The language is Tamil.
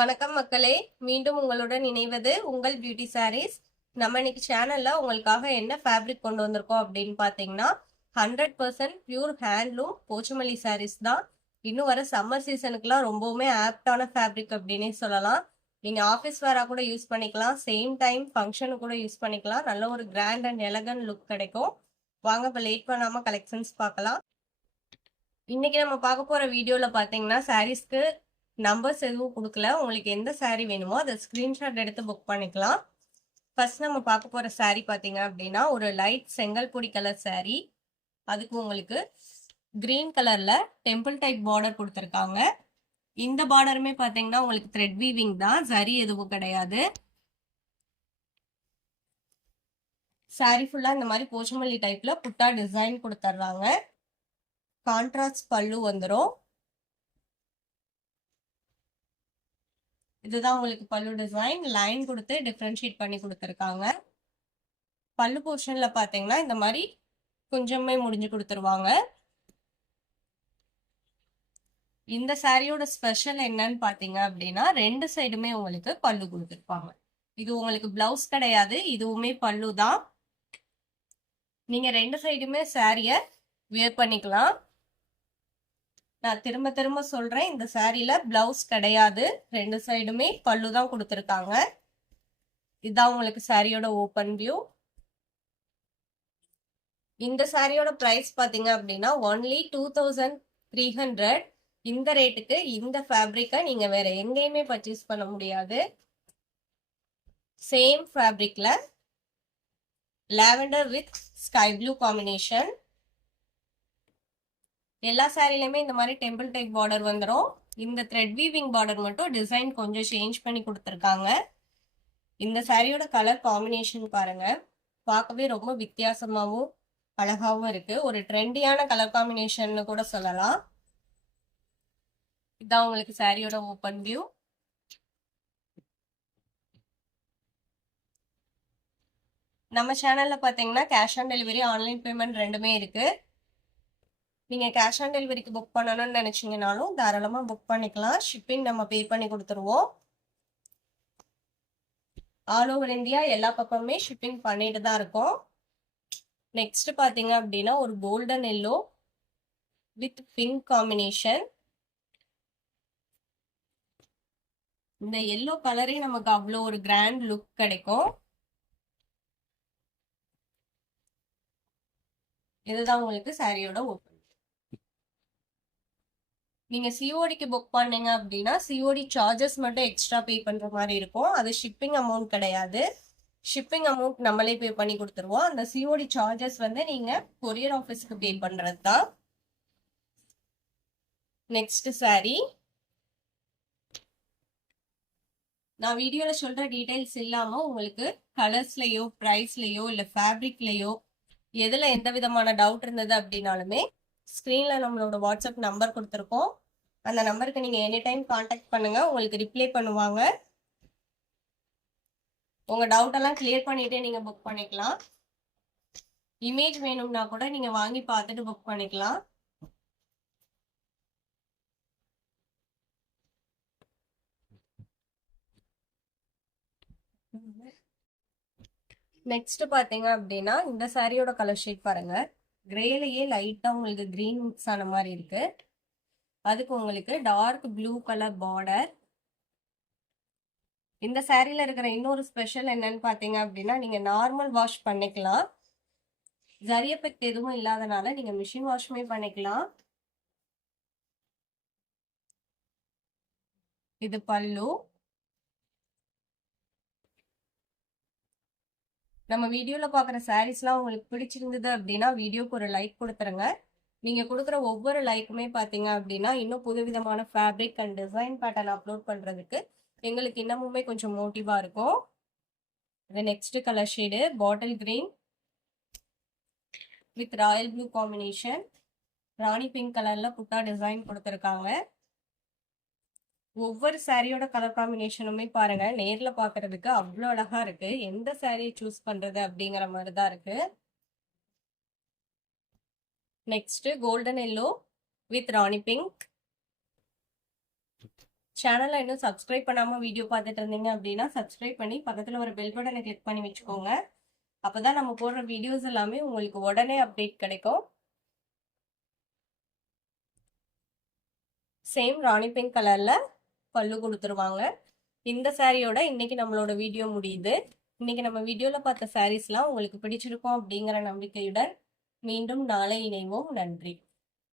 வணக்கம் மக்களே, மீண்டும் உங்களுடன் இணைவது உங்கள் பியூட்டி சாரீஸ். நம்ம இன்னைக்கு சேனல்ல உங்களுக்காக என்ன ஃபேப்ரிக் கொண்டு வந்திருக்கோம் அப்படின்னு பாத்தீங்கன்னா 100% பியூர் ஹேண்ட்லூம் போச்சமல்லி சாரீஸ் தான். இன்னும் வர சம்மர் சீசனுக்குலாம் ரொம்பவுமே ஆப்டான ஃபேப்ரிக் அப்படின்னே சொல்லலாம். நீங்க ஆஃபீஸ் வேரா கூட யூஸ் பண்ணிக்கலாம், சேம் டைம் ஃபங்க்ஷனுக்கு கூட யூஸ் பண்ணிக்கலாம். நல்ல ஒரு கிராண்ட் அண்ட் எலகன்ட் லுக் கிடைக்கும். வாங்க இப்ப லேட் பண்ணாம கலெக்ஷன்ஸ் பார்க்கலாம். இன்னைக்கு நம்ம பார்க்க போற வீடியோல பாத்தீங்கன்னா சாரீஸ்க்கு நம்பர்ஸ் எதுவும் கொடுக்கல. உங்களுக்கு எந்த saree வேணுமோ அதை ஸ்கிரீன்ஷாட் எடுத்து புக் பண்ணிக்கலாம். ஃபர்ஸ்ட் நம்ம பார்க்க போற saree பாத்தீங்க அப்படின்னா ஒரு லைட் செங்கல் பொடி கலர் saree. அதுக்கு உங்களுக்கு கிரீன் கலர்ல டெம்பிள் டைப் பார்டர் கொடுத்துருக்காங்க. இந்த பார்டருமே பாத்தீங்கன்னா உங்களுக்கு த்ரெட் வீவிங் தான், சரி எதுவும் கிடையாது. saree ஃபுல்லா இந்த மாதிரி போச்சமல்லி டைப்ல புட்டா டிசைன் கொடுத்துட்றாங்க. கான்ட்ராஸ்ட் பல்லு வந்துடும். இதுதான் உங்களுக்கு பல்லு டிசைன். லைன் கொடுத்து டிஃபரன்ஷியேட் பண்ணி கொடுத்துருக்காங்க. பல்லு போர்ஷன்ல பாத்தீங்கன்னா இந்த மாதிரி கொஞ்சமே முடிஞ்சு கொடுத்துருவாங்க. இந்த சாரியோட ஸ்பெஷல் என்னன்னு பாத்தீங்க அப்படின்னா ரெண்டு சைடுமே உங்களுக்கு பல்லு கொடுத்துருப்பாங்க. இது உங்களுக்கு பிளவுஸ் கிடையாது, இதுவுமே பல்லு தான். நீங்க ரெண்டு சைடுமே சாரிய வியர் பண்ணிக்கலாம். நான் திரும்ப திரும்ப சொல்றேன், இந்த சாரியில பிளவுஸ் கிடையாது, ரெண்டு சைடுமே பல்லு தான் கொடுத்துருக்காங்க. இதுதான் உங்களுக்கு சாரியோட ஓப்பன் வியூ. இந்த சாரியோட பிரைஸ் பாத்தீங்க அப்படின்னா ஒன்லி 2300. இந்த ரேட்டுக்கு இந்த ஃபேப்ரிக்கை நீங்க வேற எங்கேயுமே பர்ச்சேஸ் பண்ண முடியாது. சேம் ஃபேப்ரிக்ல lavender with sky blue combination. எல்லா சாரிலையுமே இந்த மாதிரி டெம்பிள் டைப் பார்டர் வந்துடும். இந்த த்ரெட் வீவிங் பார்டர் மட்டும் டிசைன் கொஞ்சம் சேஞ்ச் பண்ணி கொடுத்துருக்காங்க. இந்த சாரியோட கலர் காம்பினேஷன் பாருங்க, பார்க்கவே ரொம்ப வித்தியாசமாகவும் அழகாவும் இருக்கு. ஒரு ட்ரெண்டியான கலர் காம்பினேஷன் கூட சொல்லலாம். இதான் உங்களுக்கு சாரியோட ஓப்பன் வியூ. நம்ம சேனல்ல பாத்தீங்கன்னா cash on delivery, online payment ரெண்டுமே இருக்கு. நீங்க கேஷ் ஆன் டெலிவரிக்கு புக் பண்ணணும்னு நினைச்சீங்கனாலும் தாராளமா புக் பண்ணிக்கலாம். ஷிப்பிங் நம்ம பே பண்ணி கொடுத்துருவோம். ஆல் ஓவர் இந்தியா எல்லா பக்கமுமே ஷிப்பிங் பண்ணிட்டு தான் இருக்கோம். நெக்ஸ்ட் பாத்தீங்க அப்படின்னா ஒரு golden yellow with pink combination. இந்த எல்லோ கலரே நமக்கு அவ்வளோ ஒரு கிராண்ட் லுக் கிடைக்கும். இதுதான் உங்களுக்கு சாரியோட ஓப்பன். நீங்க சிஓடிக்கு புக் பண்ணீங்க அப்படின்னா சிஓடி சார்ஜஸ் மட்டும் எக்ஸ்ட்ரா பே பண்ற மாதிரி இருக்கும். அது ஷிப்பிங் அமௌண்ட் கிடையாது. ஷிப்பிங் அமௌண்ட் நம்மளே பே பண்ணி கொடுத்துருவோம். அந்த சிஓடி சார்ஜஸ் வந்து நீங்க கொரியர் ஆஃபீஸ்க்கு பே பண்றது தான். Next sorry. நான் வீடியோல சொல்ற டீடைல்ஸ் இல்லாம உங்களுக்கு கலர்ஸ்லயோ பிரைஸ்லயோ இல்ல ஃபேப்ரிக்லயோ எதுல எந்த விதமான டவுட் இருந்தது அப்படின்னாலுமே ஸ்கிரீன்ல நம்மளோட வாட்ஸ்அப் நம்பர் கொடுத்துருக்கோம். அந்த நம்பருக்கு நீங்க எனி டைம் கான்டாக்ட் பண்ணுங்க, உங்களுக்கு ரிப்ளை பண்ணுவாங்க. உங்க டவுட் எல்லாம் கிளியர் பண்ணிட்டே நீங்க புக் பண்ணிக்கலாம். இமேஜ் வேணும்னா கூட நீங்க வாங்கி பார்த்துட்டு புக் பண்ணிக்கலாம். நெக்ஸ்ட் பாத்தீங்க அப்படின்னா இந்த சாரியோட கலர் ஷேட் பாருங்க, கிரேலயே லைட்டா உங்களுக்கு கிரீன் மிக்ஸ் ஆன மாதிரி இருக்கு. அதுக்கு உங்களுக்கு டார்க் ப்ளூ கலர் பார்டர். இந்த சாரியில இருக்கிற இன்னொரு ஸ்பெஷல் என்னன்னு பாத்தீங்க அப்படின்னா நீங்க நார்மல் வாஷ் பண்ணிக்கலாம். ஜரி எஃபெக்ட் எதுவும் இல்லாதனால நீங்க மிஷின் வாஷ்மே பண்ணிக்கலாம். இது பல்லு. நம்ம வீடியோல பாக்குற சாரீஸ்லாம் உங்களுக்கு பிடிச்சிருந்தது அப்படின்னா வீடியோக்கு ஒரு லைக் கொடுத்துருங்க. நீங்க கொடுக்குற ஒவ்வொரு லைக்குமே பாத்தீங்க அப்படின்னா இன்னும் புதுவிதமான fabric and design pattern upload பண்றதுக்கு எங்களுக்கு இன்னமுமே கொஞ்சம் மோட்டிவா இருக்கும். இது next colour shade bottle green with Royal blue combination. Rani pink கலர்ல புட்டா டிசைன் கொடுத்துருக்காங்க. ஒவ்வொரு சாரியோட கலர் காம்பினேஷனுமே பாருங்க, நேர்ல பாக்குறதுக்கு அவ்வளோ அழகா இருக்கு. எந்த சாரியை சூஸ் பண்றது அப்படிங்கிற மாதிரி தான் இருக்கு. Next golden yellow with Rani pink. சேனலை இன்னும் சப்ஸ்கிரைப் பண்ணாமல் வீடியோ பார்த்துட்டு இருந்தீங்க அப்படின்னா சப்ஸ்கிரைப் பண்ணி பக்கத்தில் ஒரு பெல் பட்டனை கிளிக் பண்ணி வச்சுக்கோங்க. அப்போ தான் நம்ம போடுற வீடியோஸ் எல்லாமே உங்களுக்கு உடனே அப்டேட் கிடைக்கும். சேம் ராணி பிங்க் கலரில் பல்லு கொடுத்துருவாங்க. இந்த சாரியோட இன்னைக்கு நம்மளோட வீடியோ முடியுது. இன்னைக்கு நம்ம வீடியோவில் பார்த்த சாரீஸ்லாம் உங்களுக்கு பிடிச்சிருக்கும் அப்படிங்கிற நம்பிக்கையுடன் மீண்டும் நாளை இணைவோம். நன்றி.